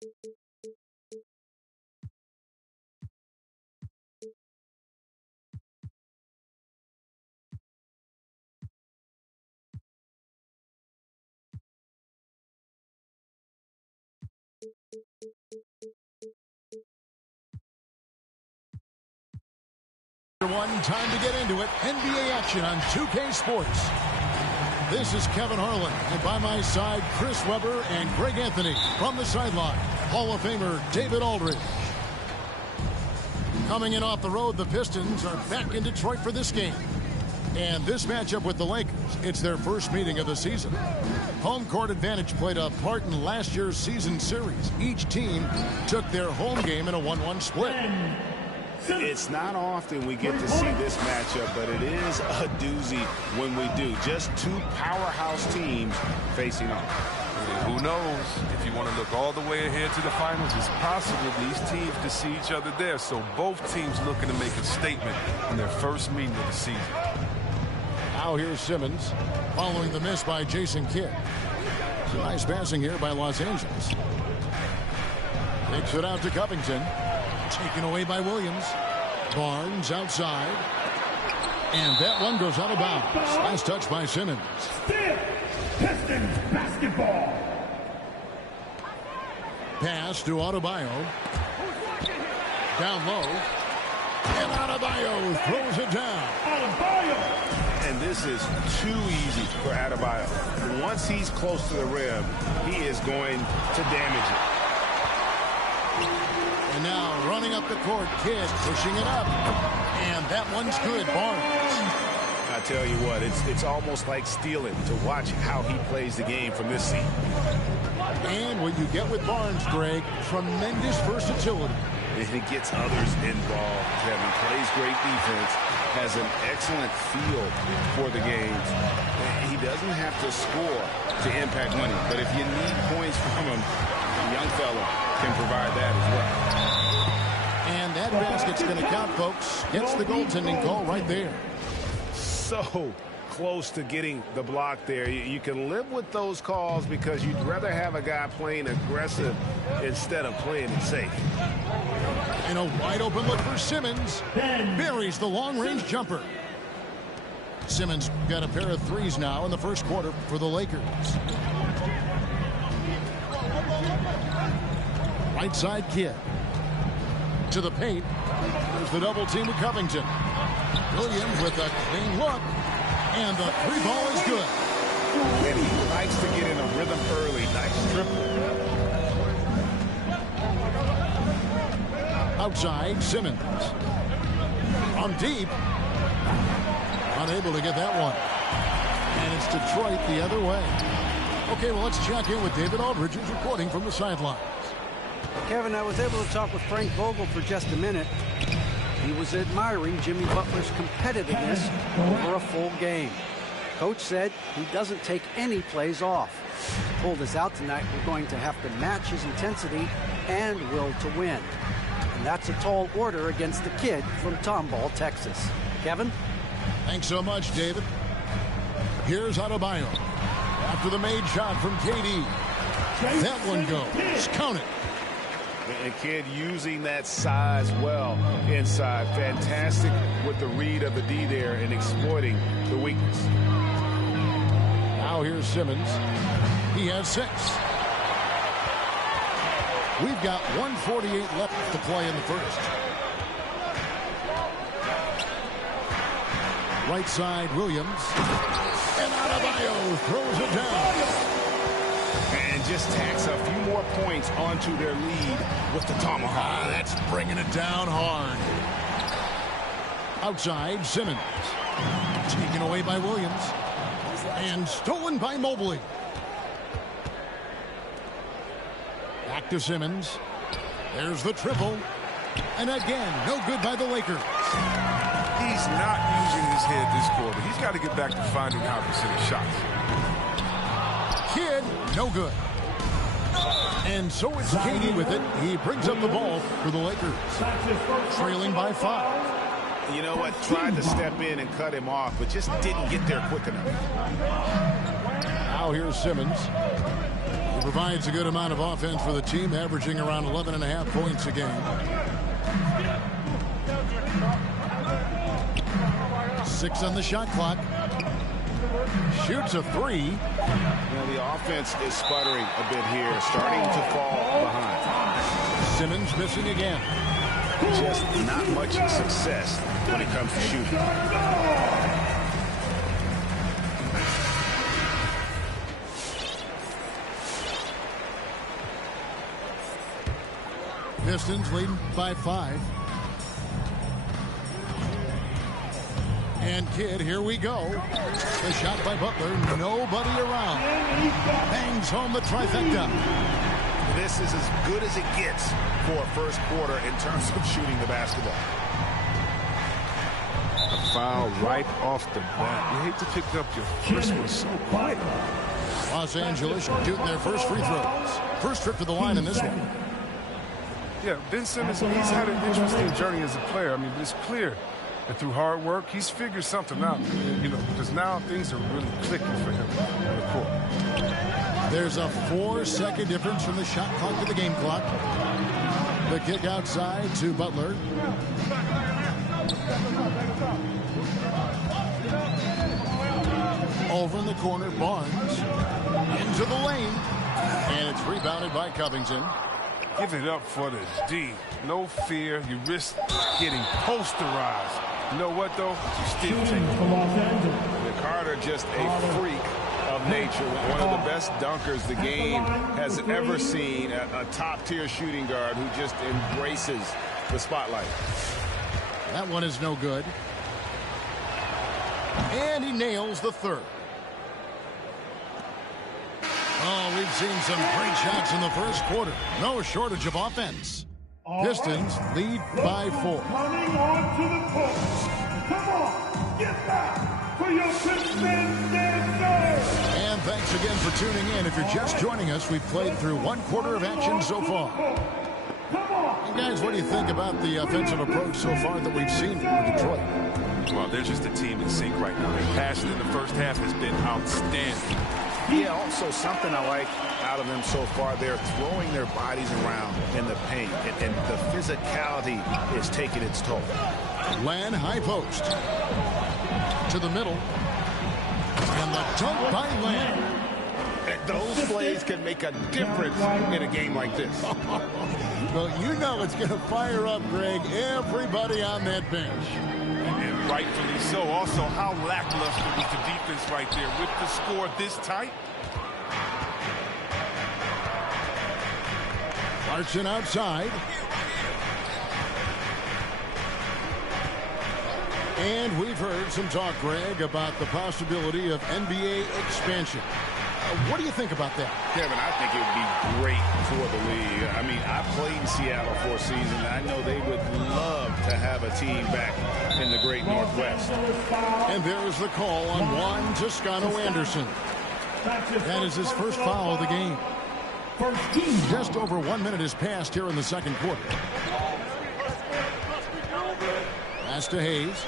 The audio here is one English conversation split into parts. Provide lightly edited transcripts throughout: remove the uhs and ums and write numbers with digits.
One time to get into it. NBA action on 2K Sports. This is Kevin Harlan, and by my side, Chris Webber and Greg Anthony. From the sideline, Hall of Famer David Aldridge. Coming in off the road, the Pistons are back in Detroit for this game. And this matchup with the Lakers, it's their first meeting of the season. Home court advantage played a part in last year's season series. Each team took their home game in a 1-1 split. It's not often we get to see this matchup, but it is a doozy when we do. Just two powerhouse teams facing off. And who knows, if you want to look all the way ahead to the finals, it's possible these teams could see each other there. So both teams looking to make a statement in their first meeting of the season. Now here's Simmons, following the miss by Jason Kidd. Some nice passing here by Los Angeles. Takes it out to Covington. Taken away by Williams. Barnes outside. And that one goes out of bounds. Last touch by Simmons. Still Pistons basketball. Pass to Adebayo. Down low. And Adebayo throws it down. And this is too easy for Adebayo. Once he's close to the rim, he is going to damage it. And now running up the court, Kidd pushing it up. And that one's good, Barnes. I tell you what, it's almost like stealing to watch how he plays the game from this seat. And what you get with Barnes, Greg, tremendous versatility. And he gets others involved. Kevin plays great defense, has an excellent feel for the games. He doesn't have to score to impact winning, but if you need points from him, a young fella can provide that as well. And that basket's going to count, folks. Gets the goaltending call right there. So close to getting the block there. You can live with those calls because you'd rather have a guy playing aggressive instead of playing it safe. And a wide open look for Simmons. Buries the long-range jumper. Simmons got a pair of threes now in the first quarter for the Lakers. Right side Kidd. To the paint. There's the double team with Covington. Williams with a clean look. And the three ball is good. And he likes to get in a rhythm early. Nice triple. Outside, Simmons. From deep. Unable to get that one. And it's Detroit the other way. Okay, well, let's check in with David Aldridge, who's reporting from the sidelines. Kevin, I was able to talk with Frank Vogel for just a minute. He was admiring Jimmy Butler's competitiveness over a full game. Coach said he doesn't take any plays off. He told us out tonight we're going to have to match his intensity and will to win. And that's a tall order against the kid from Tomball, Texas. Kevin? Thanks so much, David. Here's Adebayo. After the made shot from KD. That one goes. Count it. And Kidd using that size well inside. Fantastic with the read of the D there and exploiting the weakness. Now here's Simmons. He has 6. We've got 1:48 left to play in the first. Right side, Williams. And Adebayo throws it down. And just tacks a few more points onto their lead with the tomahawk. That's bringing it down hard. Outside, Simmons. Taken away by Williams. And stolen by Mobley. Back to Simmons. There's the triple. And again, no good by the Lakers. He's not using his head this quarter. He's got to get back to finding how to hit his shots. Kidd, no good. And so it's KD with it. He brings up the ball for the Lakers. Trailing by 5. You know what? Tried to step in and cut him off, but just didn't get there quick enough. Now here's Simmons. He Provides a good amount of offense for the team, averaging around 11.5 points a game. 6 on the shot clock. Shoots a 3. You know, the offense is sputtering a bit here, starting to fall behind. Simmons missing again. Just not much success when it comes to shooting. Pistons leading by 5. And Kidd, here we go. The shot by Butler, nobody around. Bangs home the trifecta. This is as good as it gets for a first quarter in terms of shooting the basketball. A foul right off the bat. You hate to pick up your first one so quick. Los Angeles shooting their first free throws. First trip to the line in this one. Yeah, Ben Simmons, he's had an interesting journey as a player. I mean, but it's clear that through hard work, he's figured something out. You know, because now things are really clicking for him on the court. There's a 4-second difference from the shot clock to the game clock. The kick outside to Butler. Over in the corner, Barnes. Into the lane. And it's rebounded by Covington. Give it up for the D. No fear. You risk getting posterized. You know what, though? You still take it. The Carter just a freak of nature. One of the best dunkers the game has ever seen. A top-tier shooting guard who just embraces the spotlight. That one is no good. And he nails the third. Oh, we've seen some great shots in the first quarter. No shortage of offense. Pistons lead by 4. Coming on to the court. Come on, get back for your Pistons dance. And thanks again for tuning in. If you're just joining us, we've played through 1 quarter of action so far. And guys, what do you think about the offensive approach so far that we've seen from Detroit? Well, they're just a team in sync right now. Their passion in the first half has been outstanding. Yeah, also something I like out of them so far, they're throwing their bodies around in the paint, and the physicality is taking its toll. Lan high post. To the middle. And the dunk by Lan. Those plays can make a difference in a game like this. Well, you know it's going to fire up, Greg, everybody on that bench. And rightfully so. Also, how lackluster was the defense right there with the score this tight? Larson outside. And we've heard some talk, Greg, about the possibility of NBA expansion. What do you think about that? Kevin, I think it would be great for the league. I mean, I played in Seattle for a season, and I know they would love to have a team back in the great Northwest. And there's the call on Juan Toscano Anderson. That is his first foul of the game. Just over 1 minute has passed here in the second quarter. Pass to Hayes.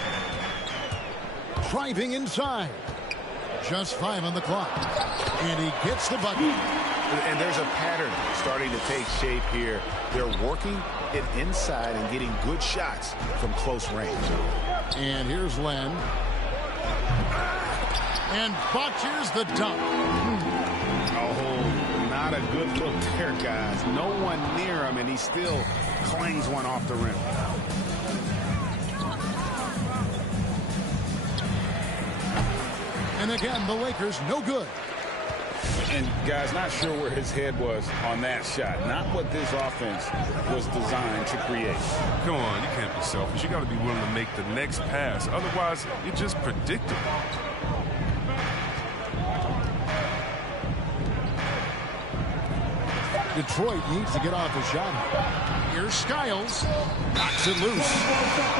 Driving inside. Just 5 on the clock. And he gets the bucket. And there's a pattern starting to take shape here. They're working it inside and getting good shots from close range. And here's Len. And botches the dunk. Oh, not a good look there, guys. No one near him, and he still clangs one off the rim. And again, the Lakers no good. And, guys, not sure where his head was on that shot. Not what this offense was designed to create. Come on, you can't be selfish. You got to be willing to make the next pass. Otherwise, you're just predictable. Detroit needs to get off a shot. Here's Skiles. Knocks it loose.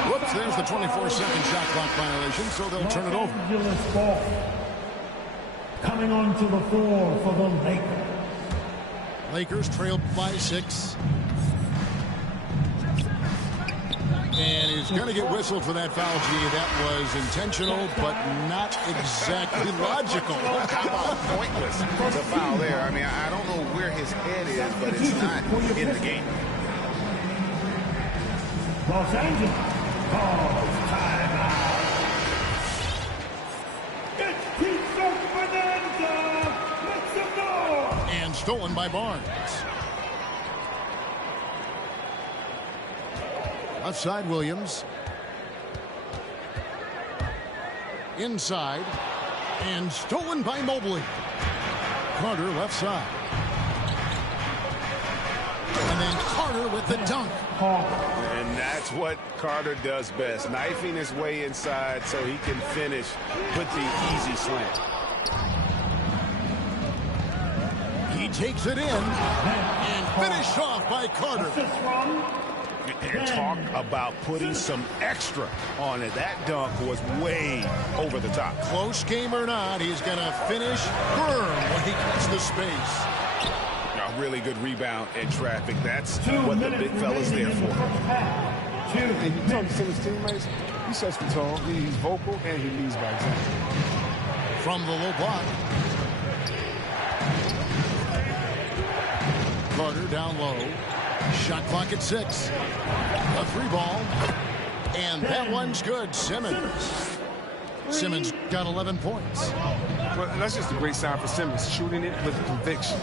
Whoops, there's the 24-second shot clock violation, so they'll turn it over. Coming onto the floor for the Lakers. Lakers trail by 6. And he's going to get whistled for that foul, G. That was intentional, but not exactly logical. How about pointless? The foul there. I mean, I don't know where it is, but it's not in the game. Los Angeles calls timeout. It's Pizza Bonanza. Make some noise. And stolen by Barnes. Left side, Williams. Inside. And stolen by Mobley. Carter left side. And then Carter with the dunk. And that's what Carter does best, knifing his way inside so he can finish with the easy slant. He takes it in and finished off by Carter. And talk about putting some extra on it. That dunk was way over the top. Close game or not, he's going to finish firm when he gets the space. A really good rebound in traffic. That's what the big fella's there for. And you talk to some of his teammates, he sets the tone, he's vocal, and he leads by example. From the low block. Carter down low. Shot clock at 6. A 3 ball. And that one's good. Simmons. Simmons got 11 points. Well, that's just a great sign for Simmons, shooting it with conviction.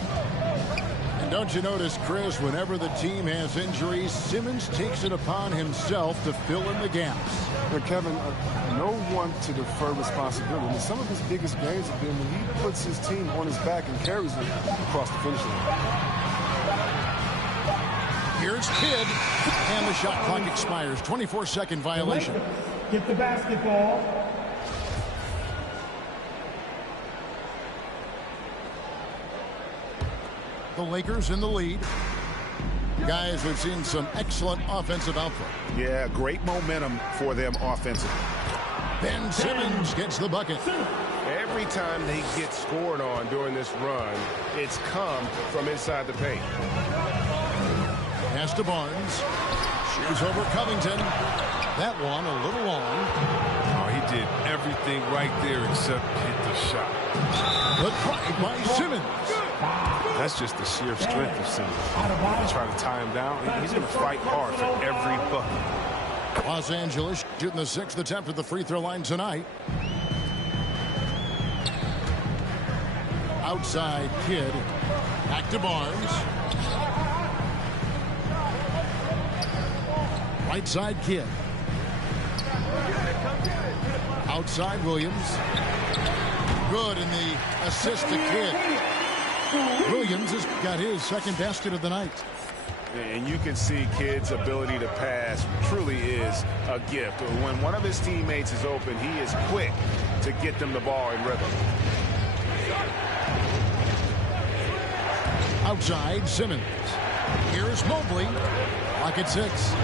And don't you notice, Chris, whenever the team has injuries, Simmons takes it upon himself to fill in the gaps. But Kevin, no one to defer responsibility. I mean, some of his biggest games have been when he puts his team on his back and carries it across the finish line. Here's Kidd, and the shot clock expires. 24-second violation. Get the basketball. The Lakers in the lead. Guys, we've seen some excellent offensive output. Yeah, great momentum for them offensively. Ben Simmons gets the bucket. Every time they get scored on during this run, it's come from inside the paint. Pass to Barnes. Shoots over Covington. That one a little long. Oh, he did everything right there except hit the shot. The drive by Simmons. That's just the sheer strength of Simmons. Try to tie him down. He's going to fight hard for every bucket. Los Angeles shooting the 6th attempt at the free throw line tonight. Outside Kidd. Back to Barnes. Right side Kidd. Outside Williams. Good in the assist to Kidd. Williams has got his second basket of the night. And you can see Kidd's ability to pass truly is a gift. When one of his teammates is open, he is quick to get them the ball in rhythm. Outside Simmons. Here's Mobley. Clock at 6.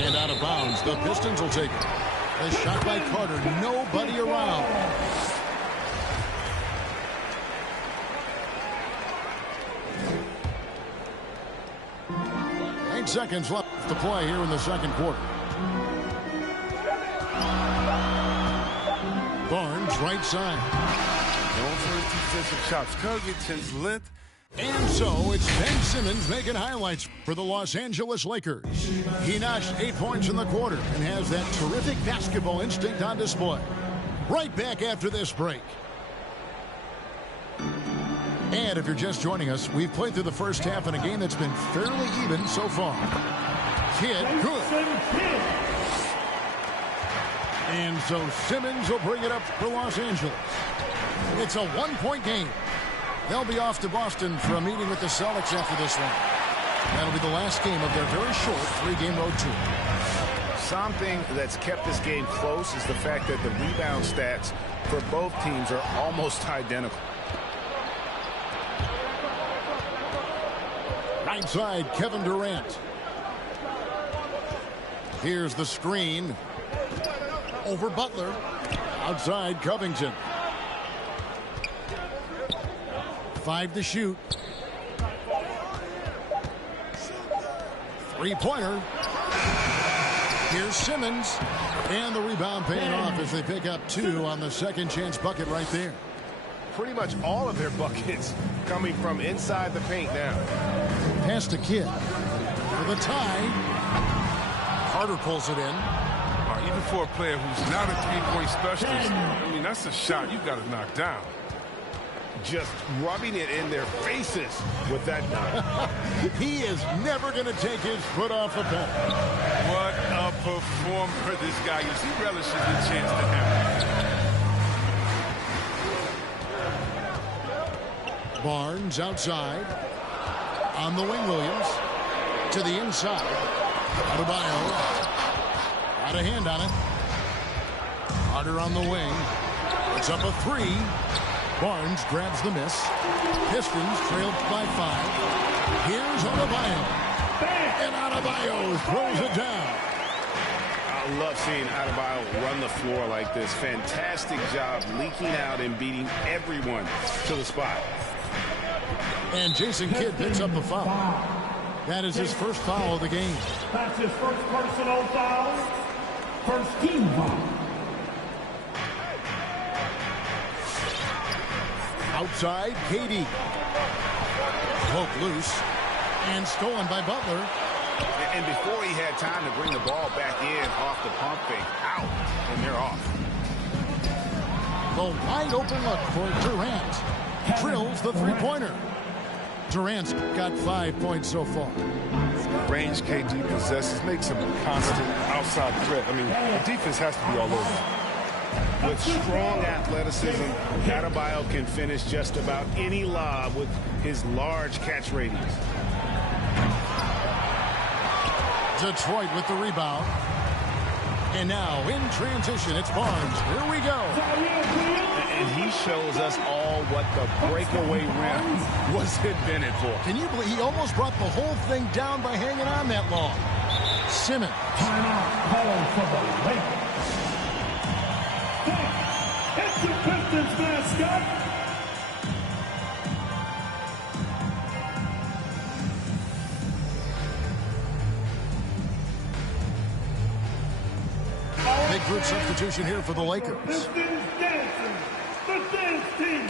And out of bounds. The Pistons will take it. A shot by Carter. Nobody around. 8 seconds left to play here in the second quarter. Barnes, right side. Known for his defensive chops. Covington's length. And so it's Ben Simmons making highlights for the Los Angeles Lakers. He notched 8 points in the quarter and has that terrific basketball instinct on display. Right back after this break. And if you're just joining us, we've played through the first half in a game that's been fairly even so far. Kidd, good. And so Simmons will bring it up for Los Angeles. It's a 1-point game. They'll be off to Boston for a meeting with the Celtics after this one. That'll be the last game of their very short 3-game road tour. Something that's kept this game close is the fact that the rebound stats for both teams are almost identical. Right side, Kevin Durant. Here's the screen. Over Butler. Outside, Covington. 5 to shoot. 3-pointer. Here's Simmons. And the rebound paying off as they pick up 2 on the second chance bucket right there. pretty much all of their buckets coming from inside the paint now. Pass to Kidd. For the tie. Carter pulls it in. Even for a player who's not a three-point specialist, I mean, that's a shot you got to knock down. Just rubbing it in their faces with that dunk. He is never going to take his foot off the pedal. What a performer this guy is. He relishes the chance to have it. Barnes outside. On the wing, Williams. To the inside. Adebayo. Got a hand on it. Carter on the wing. It's up a three. Barnes grabs the miss. Pistons trailed by 5. Here's Adebayo. And Adebayo throws it down. I love seeing Adebayo run the floor like this. Fantastic job leaking out and beating everyone to the spot. And Jason Kidd picks up the foul. That is his first foul of the game. That's his first personal foul. First team foul. Outside, KD. Poke loose. And stolen by Butler. And before he had time to bring the ball back in off the pump fake, out, and they're off. The wide open look for Durant. Drills the three-pointer. Durant's got 5 points so far. Range KD possesses makes him a constant outside threat. I mean, the defense has to be all over. With strong athleticism, Adebayo can finish just about any lob with his large catch radius. Detroit with the rebound. And now in transition, it's Barnes. Here we go. And he shows us all what the breakaway rim was invented for. Can you believe he almost brought the whole thing down by hanging on that long? Simmons. Timeout call for the Lakers. It's the Pistons mascot. Big group substitution here for the Lakers. Pistons dancing. The dance team.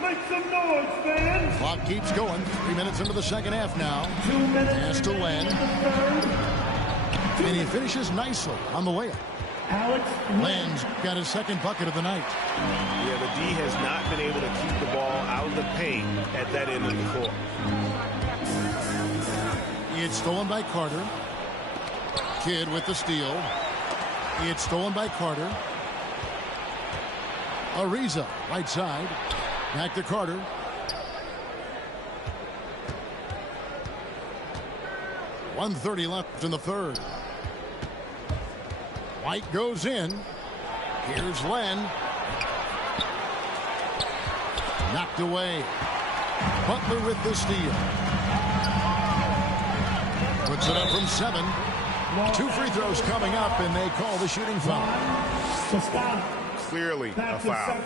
Make some noise, fans. Clock keeps going. 3 minutes into the second half now. 2 minutes. Pass to Len. And he finishes nicely on the layup. Alex Len's got his second bucket of the night. Yeah, the D has not been able to keep the ball out of the paint at that end of the court. It's stolen by Carter. Kidd with the steal. It's stolen by Carter. Ariza, right side. Back to Carter. .130 left in the third. White goes in. Here's Len. Knocked away. Butler with the steal. Puts it up from 7. 2 free throws coming up, and they call the shooting foul. Clearly a foul.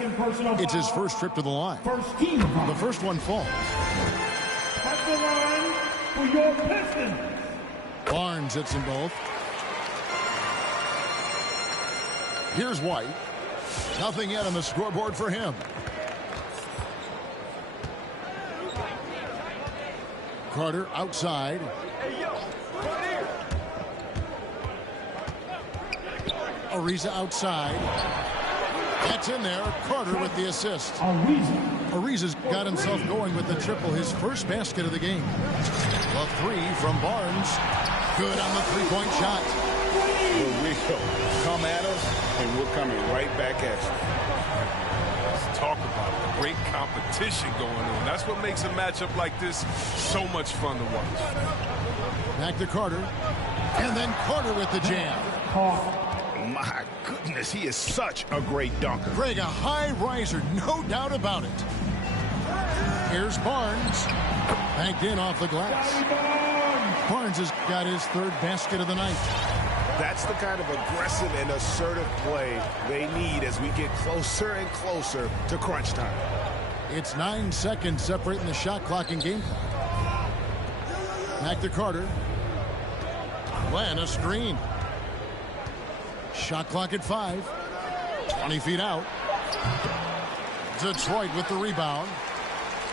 It's his first trip to the line. First team foul. The first one falls. At the line for your Pistons. Barnes hits them both. Here's White. Nothing yet on the scoreboard for him. Carter outside. Ariza outside. That's in there. Carter with the assist. Ariza's got himself going with the triple, his first basket of the game. A 3 from Barnes. Good on the three-point shot. Here we go. Come at us, and we're coming right back at you. Let's talk about great competition going on. That's what makes a matchup like this so much fun to watch. Back to Carter. And then Carter with the jam. My goodness, he is such a great dunker. Greg, a high riser, no doubt about it. Here's Barnes. Banked in off the glass. Barnes has got his third basket of the night. That's the kind of aggressive and assertive play they need as we get closer and closer to crunch time. It's 9 seconds separating the shot clock and game clock. Back to Carter. Len, a screen. Shot clock at 5. 20 feet out. Detroit with the rebound.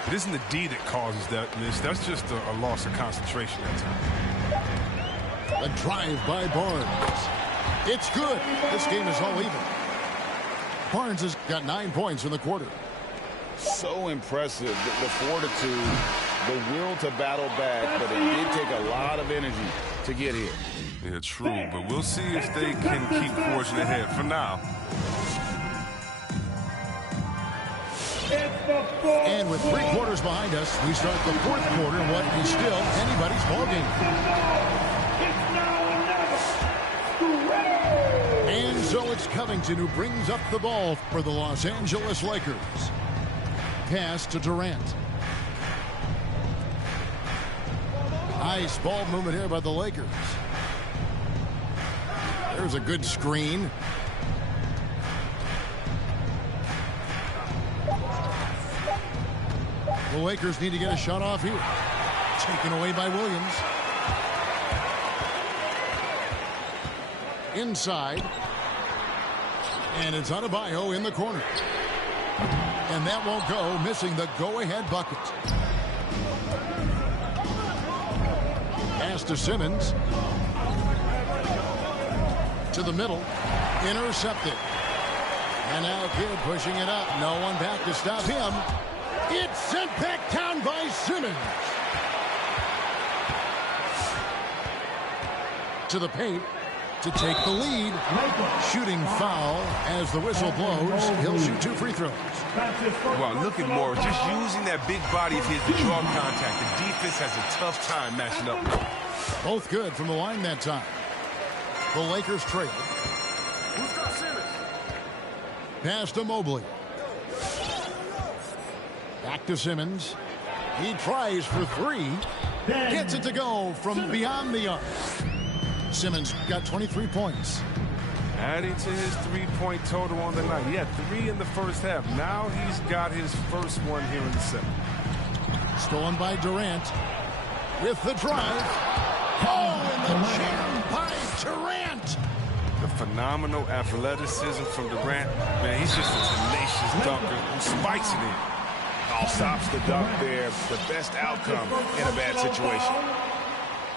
It isn't the D that causes that miss. That's just a loss of concentration at times. A drive by Barnes. It's good. This game is all even. Barnes has got 9 points in the quarter. So impressive, the fortitude, the will to battle back, but it did take a lot of energy to get here. Yeah, true, but we'll see if they can keep forging ahead for now. And with 3 quarters behind us, we start the 4th quarter, what is still anybody's ballgame. And so it's Covington who brings up the ball for the Los Angeles Lakers. Pass to Durant. Nice ball movement here by the Lakers. There's a good screen. The Lakers need to get a shot off here. Taken away by Williams. Inside. And it's Adebayo in the corner. And that won't go, missing the go-ahead bucket. Pass to Simmons. To the middle. Intercepted. And now Kidd pushing it up. No one back to stop him. It's sent back down by Simmons. To the paint to take the lead. Shooting foul as the whistle blows. He'll shoot 2 free throws. Well, look at Morris. Just using that big body of his to draw contact. The defense has a tough time matching up. Both good from the line that time. The Lakers trail. Who's got Simmons? Pass to Mobley. Back to Simmons. He tries for 3. Gets it to go from beyond the arc. Simmons got 23 points. Adding to his 3-point total on the night. He had 3 in the first half. Now he's got his first one here in the second. Stolen by Durant. With the drive. Oh, and the jam by Durant. The phenomenal athleticism from Durant. Man, he's just a tenacious dunker who spikes it in. All stops the dunk there. The best outcome in a bad situation.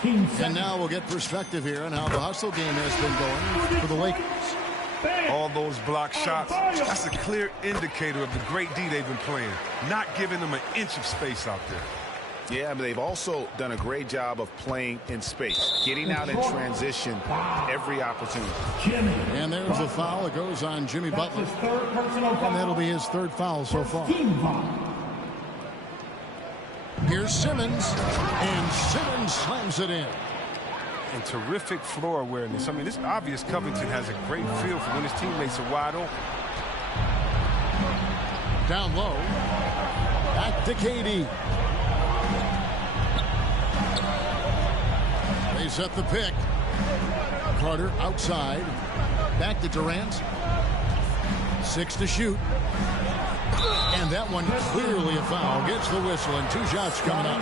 And now we'll get perspective here on how the hustle game has been going for the Lakers. All those block shots, that's a clear indicator of the great D they've been playing. Not giving them an inch of space out there. Yeah, but they've also done a great job of playing in space. Getting out in transition every opportunity. And there's a foul. It goes on Jimmy Butler. And that'll be his 3rd foul so far. Here's Simmons, and Simmons slams it in. And terrific floor awareness. I mean, it's obvious Covington has a great feel for when his teammates are wide open. Down low. Back to KD. They set the pick. Carter outside. Back to Durant. 6 to shoot. And that one clearly a foul. Gets the whistle and 2 shots coming up.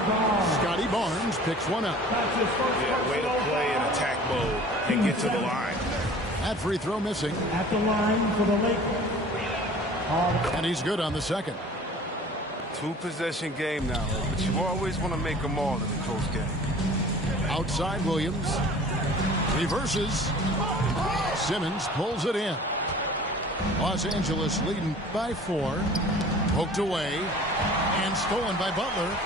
Scotty Barnes picks one up. Yeah, way to play in attack mode and get to the line. That free throw missing. At the line for the Lakers. And he's good on the second. 2-possession game now, but you always want to make them all in a close game. Outside Williams. Reverses. Simmons pulls it in. Los Angeles leading by 4. Poked away. And stolen by Butler.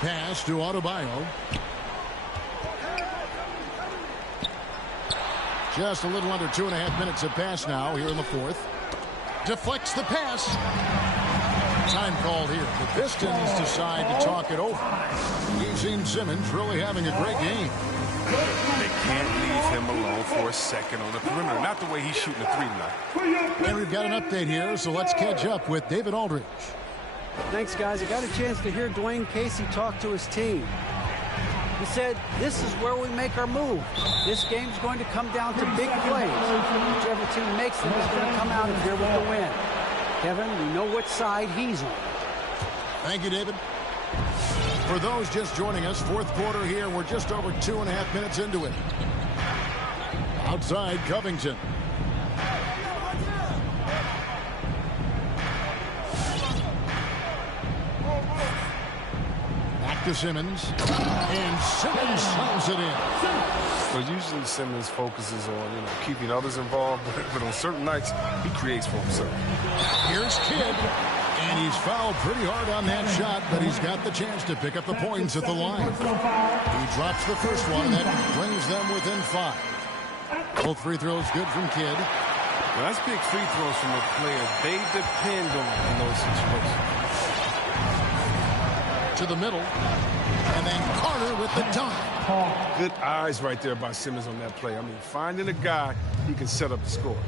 Pass to Adebayo. Just a little under 2.5 minutes have passed now here in the 4th. Deflects the pass. Time called here. The Pistons decide to talk it over. We've seen Simmons really having a great game. They can't leave him alone for a second on the perimeter. Not the way he's shooting a 3 tonight. And we've got an update here, so let's catch up with David Aldridge. Thanks, guys. I got a chance to hear Dwayne Casey talk to his team. He said, this is where we make our move. This game's going to come down to big plays. Whichever team makes them is going to come out of here with the win. Kevin, we know what side he's on. Thank you, David. For those just joining us, 4th quarter here. We're just over 2.5 minutes into it. Outside Covington. to Simmons. And Simmons slams it in. Well, usually Simmons focuses on, keeping others involved, but on certain nights, he creates for himself. Here's Kidd. And he's fouled pretty hard on that shot, but he's got the chance to pick up the points at the line. He drops the first one, and that brings them within 5. Both free throws good from Kidd. Well, that's big free throws from a player they depend on in those situations. To the middle, and then Carter with the dunk. Good eyes right there by Simmons on that play. I mean, finding a guy he can set up the score.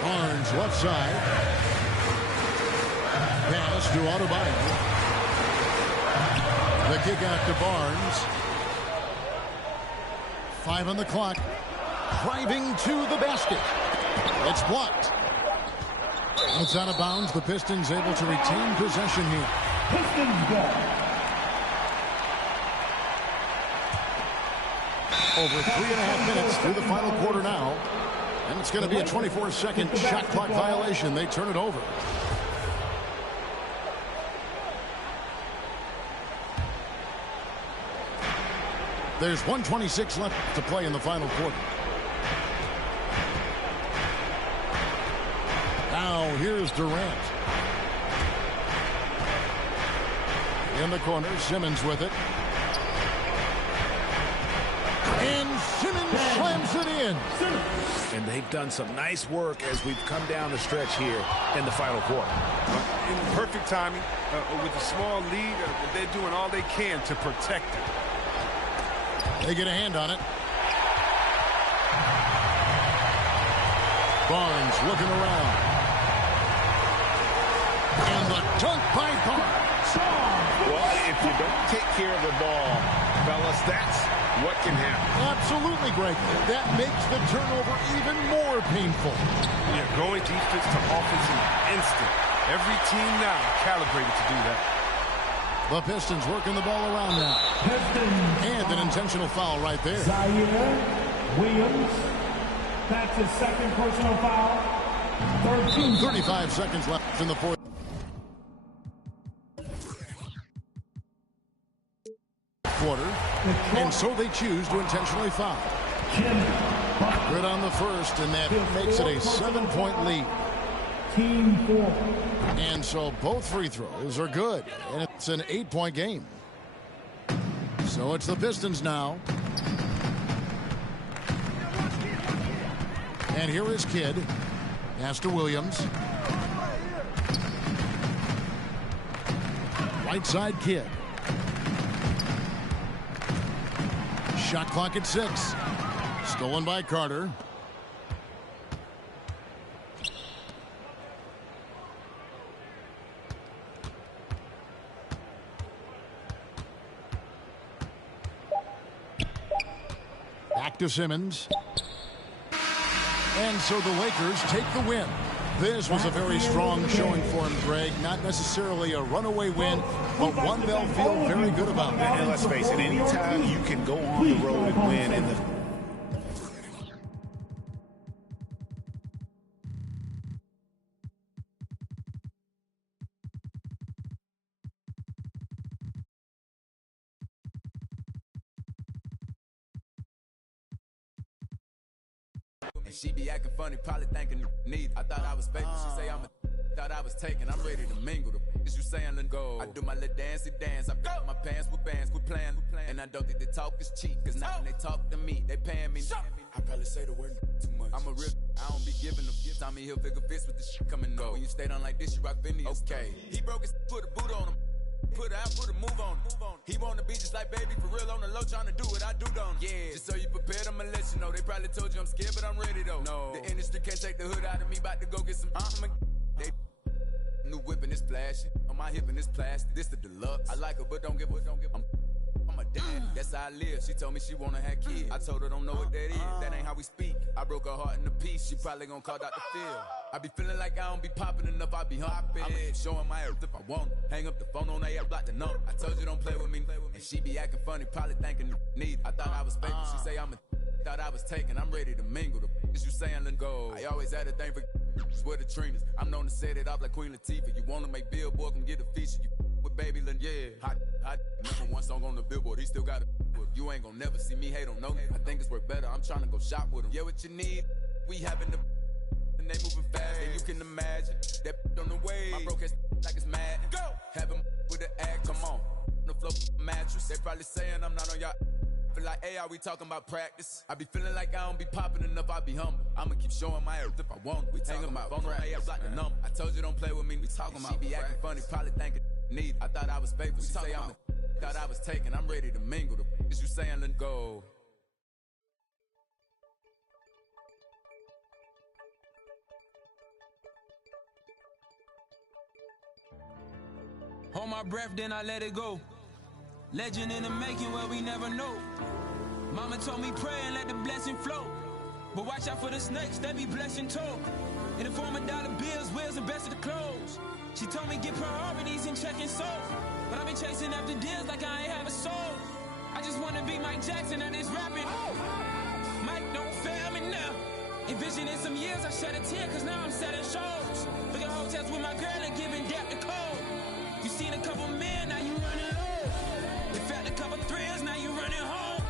Barnes left side. Pass to Adebayo. The kick out to Barnes. 5 on the clock. Driving to the basket. It's blocked. It's out of bounds. The Pistons able to retain possession here. Pistons ball. Over 3.5 minutes through the final quarter now. And it's going to be a 24-second shot clock violation. They turn it over. There's 1:26 left to play in the final quarter. Now here's Durant. In the corner, Simmons with it. And Simmons slams it in. And they've done some nice work as we've come down the stretch here in the final quarter. In perfect timing, with a small lead, they're doing all they can to protect it. They get a hand on it. Barnes looking around. And the dunk by Barnes. Well, if you don't take care of the ball, fellas, that's what can happen. Absolutely, Greg. That makes the turnover even more painful. Yeah, going defense to offense in an instant. Every team now calibrated to do that. The Pistons working the ball around now. Pistons. And an intentional foul right there. Zaire Williams. That's his second personal foul. 35 seconds left in the fourth quarter. And so they choose to intentionally foul. Good on the first, and that makes it a 7-point lead. Team 4. And so both free throws are good, and it's an 8-point game. So it's the Pistons now. And here is Kidd. Pass to Williams. Right side Kidd. Shot clock at 6. Stolen by Carter. Back to Simmons. And so the Lakers take the win. This was a very strong showing for him, Greg. Not necessarily a runaway win, but one they'll feel very good about. And let's face it, anytime you can go on the road and win in the And she be acting funny, probably thinking need. I thought I was faking. She say thought I was taking. I'm ready to mingle. The is you saying let go. I do my little dancey dance. I got my pants with bands. Quit playing. And I don't think the talk is cheap. Cause now when they talk to me, they paying me. I probably say the word too much. I'm a real, I don't be giving them. Tommy Hilfiger fits with the shit coming up. When you stay down like this, you rock Phineas. Okay. He broke his, put a boot on him. Put it out, put a move on it. He wanna be just like baby, for real on the low, trying to do what I do, don't he? Yeah, just so you prepared, I'ma let you know. They probably told you I'm scared, but I'm ready though. No, the industry can't take the hood out of me, about to go get some. They new whip and it's flashy. On my hip and it's plastic. This the deluxe. I like her, but don't give her. I'm a dad, that's how I live. She told me she wanna have kids. I told her don't know what that is. That ain't how we speak. I broke her heart in a piece. She probably gonna call Dr. Phil. I be feeling like I don't be popping enough. I be hopping. I'm showing my ass if I want it. Hang up the phone on that block the number. I told you don't play with me. And she be acting funny, probably thinking need. I thought I was faking. She say thought I was taking. I'm ready to mingle. The is you saying let go. I always had a thing for Swear the trainers. I'm known to set it up like Queen Latifah. You wanna make Billboard, come get a feature. You with Baby Lynn, yeah. Hot. Number one song on the Billboard. He still got it. You ain't gonna never see me hate on no. I think it's worth better. I'm trying to go shop with him. Yeah, what you need? We having the. And they moving fast, and you can imagine that on the way. My broke ass like it's mad. Go. Have him with the act. Come on. The flow mattress. They probably saying I'm not on y'all. Feel like, hey, are we talking about practice? I be feeling like I don't be popping enough, I be humble. I'ma keep showing my ass if I want. We talking about phone on my ass like the number. I told you don't play with me, we talking about. She be acting funny, probably thinking need. I thought I was faithful. She say I'm thought I was taken. I'm ready to mingle. The is you saying let go. Hold my breath, then I let it go. Legend in the making where we never know. Mama told me pray and let the blessing flow. But watch out for the snakes, they be blessing too. In the form of dollar bills, wheels, and best of the clothes. She told me get priorities and checking souls. But I've been chasing after deals like I ain't have a soul. I just wanna be Mike Jackson and this rapping. Mike, don't fail me now. Envisioning some years, I shed a tear cause now I'm selling shows. Looking at hotels with my girl and giving debt the code. You seen a couple men, now you running low. You felt a couple thrills, now you running home.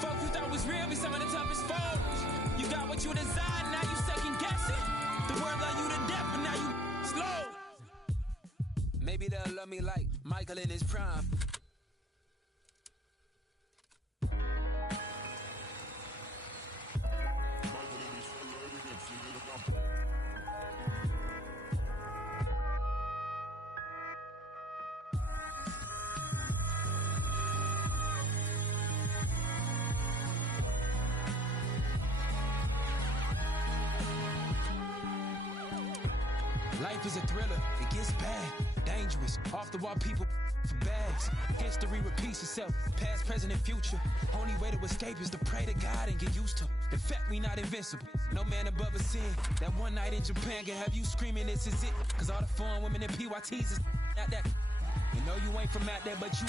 Folks you thought was real be some of the toughest foes. You got what you desired, now you second guessing. The world love you to death, but now you slow. Maybe they'll love me like Michael in his prime. Life is a thriller, it gets bad, dangerous, off the wall people for bags. History repeats itself, past, present, and future. Only way to escape is to pray to God and get used to. In fact, we not invincible, no man above a sin. That one night in Japan can have you screaming this is it. Cause all the foreign women and PYTs is not that. You know you ain't from out there, but you.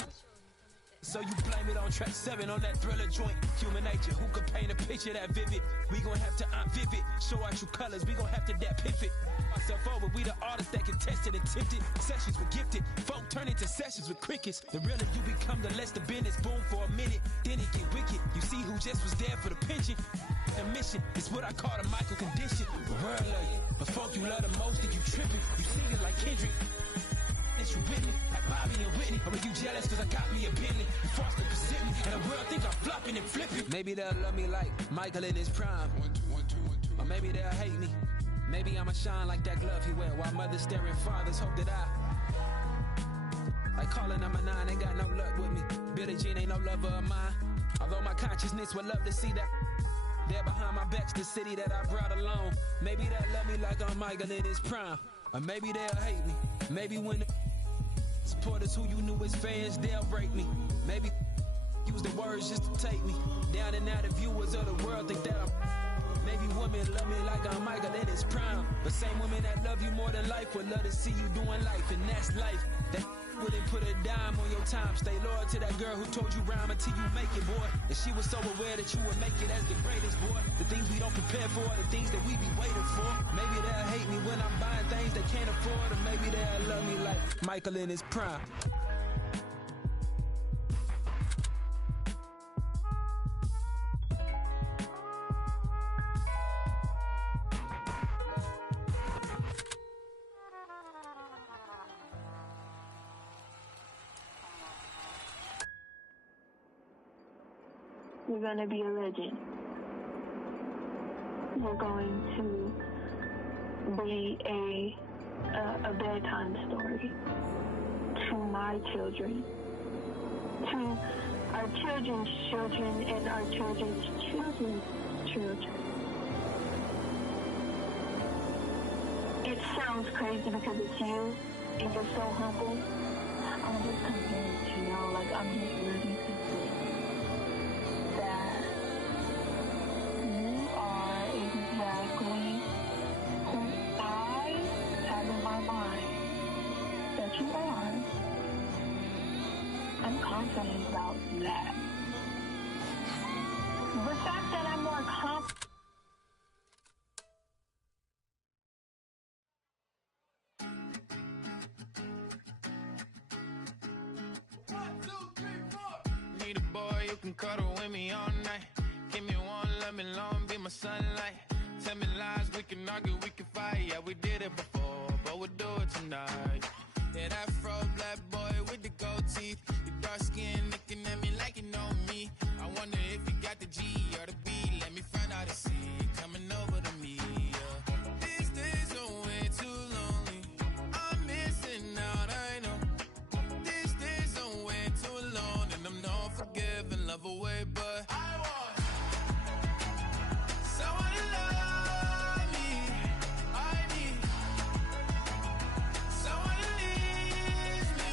So you blame it on track 7 on that thriller joint. Human nature, who could paint a picture that vivid? We gon' have to vivid, show our true colors. We gon' have to that pivot. Myself over, we the artists that can test it and tempt it. Sessions were gifted, folk turn into sessions with crickets. The realer you become, the less the business. Boom for a minute, then it get wicked. You see who just was there for the pension. The mission is what I call the Michael condition. The world love you, but folk you love the most, and you tripping. You sing it like Kendrick. You with me, like Bobby and Whitney. Or are you jealous cause I got me a Bentley? You forced to present me, and the world think I'm flopping and flipping. Maybe they'll love me like Michael in his prime. Or maybe they'll hate me. Maybe I'ma shine like that glove he wear, while mothers staring fathers hope that like calling number 9, ain't got no luck with me. Billie Jean ain't no lover of mine. Although my consciousness would love to see that. There behind my back's the city that I brought along. Maybe they'll love me like I'm Michael in his prime. Or maybe they'll hate me. Maybe when the supporters who you knew as fans, they'll break me. Maybe use the words just to take me down, and now the viewers of the world think that I'm. Maybe women love me like I'm Michael in his prime, but same women that love you more than life would love to see you doing life, and that's life. That wouldn't put a dime on your time. Stay loyal to that girl who told you rhyme until you make it, boy. And she was so aware that you would make it as the greatest, boy. The things we don't prepare for are the things that we be waiting for. Maybe they'll hate me when I'm buying things they can't afford, or maybe they'll love me like Michael in his prime. You're gonna be a legend. You're going to be a bedtime story to my children, to our children's children, and our children's children's children. It sounds crazy because it's you, and you're so humble. I'm just convinced, you know, like I'm just ready to say that you are exactly who I have in my mind that you are. I'm confident about that. The fact that I'm more confident can cuddle with me all night. Give me one, love me long, be my sunlight. Tell me lies, we can argue, we can fight. Yeah, we did it before, but we'll do it tonight. Yeah, that fro black boy with the gold teeth. Your dark skin looking at me like you know me. I wonder if you got the G or the B. Let me find out and see. Coming over to me, yeah. These days are way too lonely. I'm missing out, I know. These days are way too alone. And I'm not forgiving, love away, but I want someone to love me. I need someone to leave me.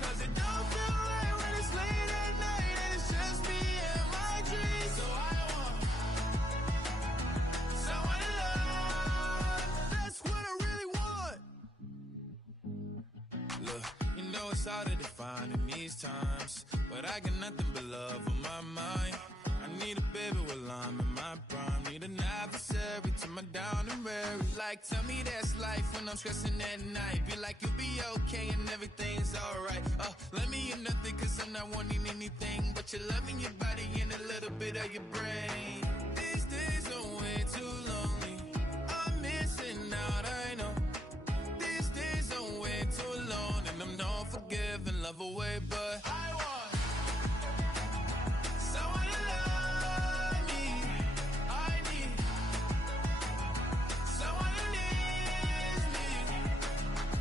'Cause it don't feel right when it's late at night and it's just me and my dreams. So I want someone to love. That's what I really want. Look, you know it's hard to define in these times, but I got nothing but love on my mind. I need a baby while I'm in my prime. Need an adversary to my down and weary. Like, tell me that's life when I'm stressing at night. Be like, you'll be okay and everything's alright. Let me in nothing 'cause I'm not wanting anything but your love in your body and a little bit of your brain. These days are way too lonely. I'm missing out, I know. These days are way too alone. And I'm not forgiving, love away, but I want someone to love me. I need someone who needs me.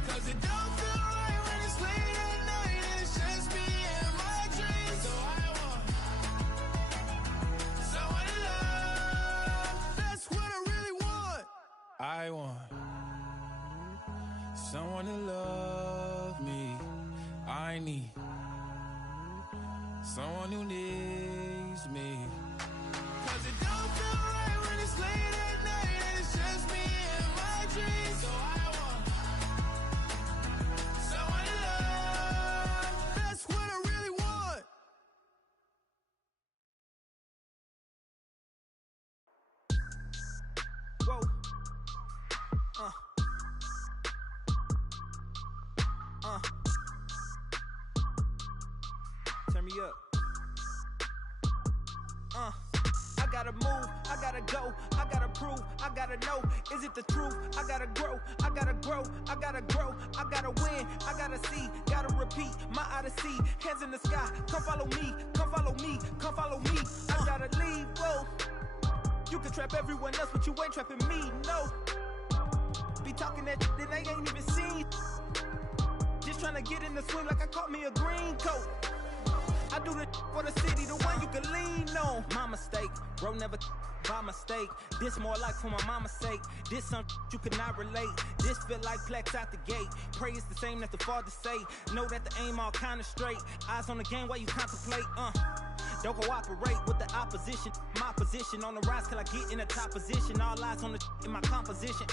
'Cause it don't feel right when it's late at night and it's just me and my dreams. So I want someone to love. That's what I really want. I want someone to love me. I need someone who needs me. 'Cause it don't feel right when it's late at night and it's just me and my dreams. So I want someone to love. That's what I really want. Whoa. Turn me up. I gotta move, I gotta go, I gotta prove, I gotta know, is it the truth? I gotta grow, I gotta grow, I gotta grow, I gotta win, I gotta see, gotta repeat, my odyssey, hands in the sky, come follow me, come follow me, come follow me, I gotta leave, whoa. You can trap everyone else, but you ain't trapping me, no. Be talking that shit that they ain't even seen. Just trying to get in the swim like I caught me a green coat. I do the for the city, the one you can lean on. My mistake, bro, never by mistake. This more like for my mama's sake. This something you could not relate. This feel like plex out the gate. Pray it's the same that the father say. Know that the aim all kind of straight. Eyes on the game while you contemplate. Don't cooperate with the opposition. My position on the rise till I get in the top position. All eyes on the in my composition.